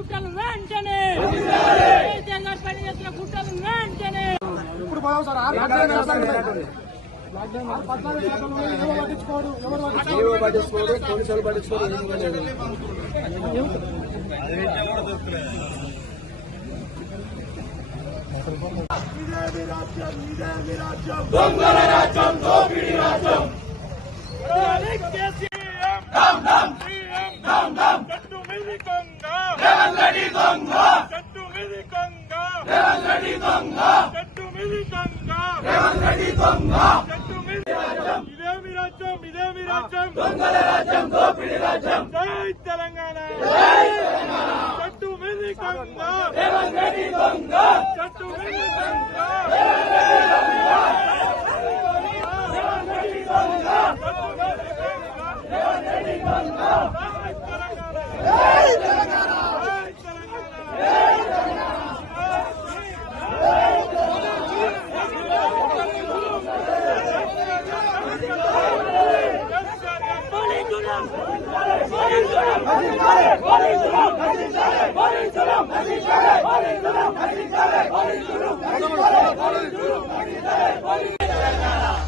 కుట్రలు వెంటనే కేసీఆర్ పని చేస్తున్న కుట్రలు వెంటనే ఇప్పుడు పోదాం సార్ ఆరు పద్నాలుగు నిమిషాలు ఆరు పద్నాలుగు నిమిషాలు ఎవరు పట్టించుకోడు చెట్టు మీది కొంగ చెట్టు మీది కొంగ చెట్టు మీది ఇదేమి రాజ్యం? ఇదేమి రాజ్యం? దొంగల రాజ్యం దోపిడి రాజ్యం. జై తెలంగాణ. చెట్టు మీది మీది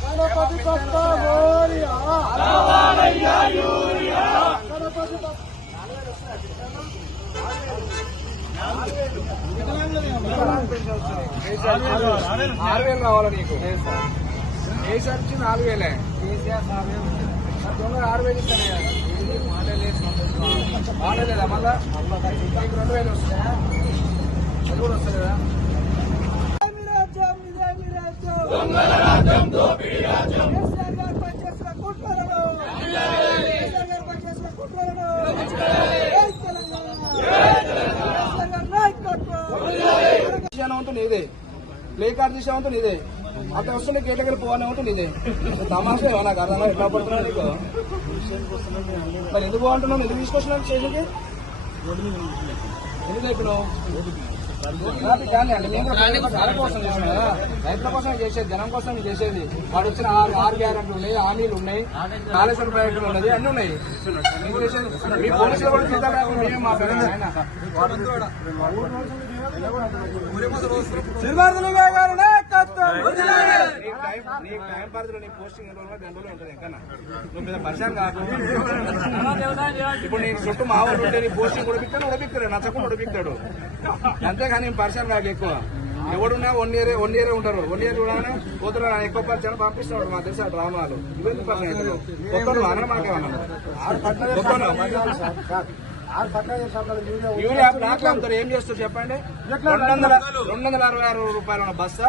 గణపతి బప్ప మోరియా గణపతి బప్ప ఆరు వేలు రావాలా నీకు? కేసీఆర్ ఇచ్చి నాలుగు వేలే? మరి దొంగ ఆరు వేలు ఇస్తానే కదా. మళ్ళా రెండు వేలు వస్తాయా అది కూడా వస్తుంది నీదే ప్లే కార్డ్ తీసామంటే నీదే అక్కడ వస్తుండే గేట్ దగ్గర పోవాలంటే నీదే తమాషా నాకు అర్థం ఎట్లా పడుతున్నా నీకు? మరి ఎందుకు బాగుంటున్నావు ఎందుకు తీసుకొచ్చినావు స్టేషన్కి? ఎందుకు చెప్పినావు? రైతుల కోసం చేసేది జనం కోసం చేసేది. వాడు వచ్చిన ఆరు ఆరు గ్యారెంట్లు ఉన్నాయి హామీలు ఉన్నాయి కాళేశ్వర ప్రాజెక్టులు ఉన్నది అన్ని ఉన్నాయి. మీ పోలీసులు కూడా చూద్దాం కాకుండా మేమే మాట్లాడాలి టైం నీకు టైం పరిధిలో నీ పోస్టింగ్ ఎన్ని రోజులు గంటలో ఉంటుంది ఎక్కడన్నా నువ్వు మీద పరిశాన్ కాకు. ఇప్పుడు నీకు చుట్టూ మా వాళ్ళు ఉంటే నీ పోస్టింగ్ ఉడిపిస్తాడు ఉడిపిస్తాడు నచ్చకుండా ఉడిపిస్తాడు అంతేగాని నేను కాక ఎక్కువ. ఎవడున్నా వన్ ఇయర్ వన్ ఇయర్ ఉంటారు. వన్ ఇయర్ కూడా పోతున్నా ఎక్కువ పరిచయం పంపిస్తున్నాడు మాకు తెలుసా డ్రామాలు ఇవన్నీ పరిచయం ఒక్కడు అన్న మాకేమన్నా? యూరియా అమ్ముతారు. ఏం చేస్తారు చెప్పండి? రెండు వందల రెండు వందల అరవై ఆరు రూపాయల ఉన్న బస్సా?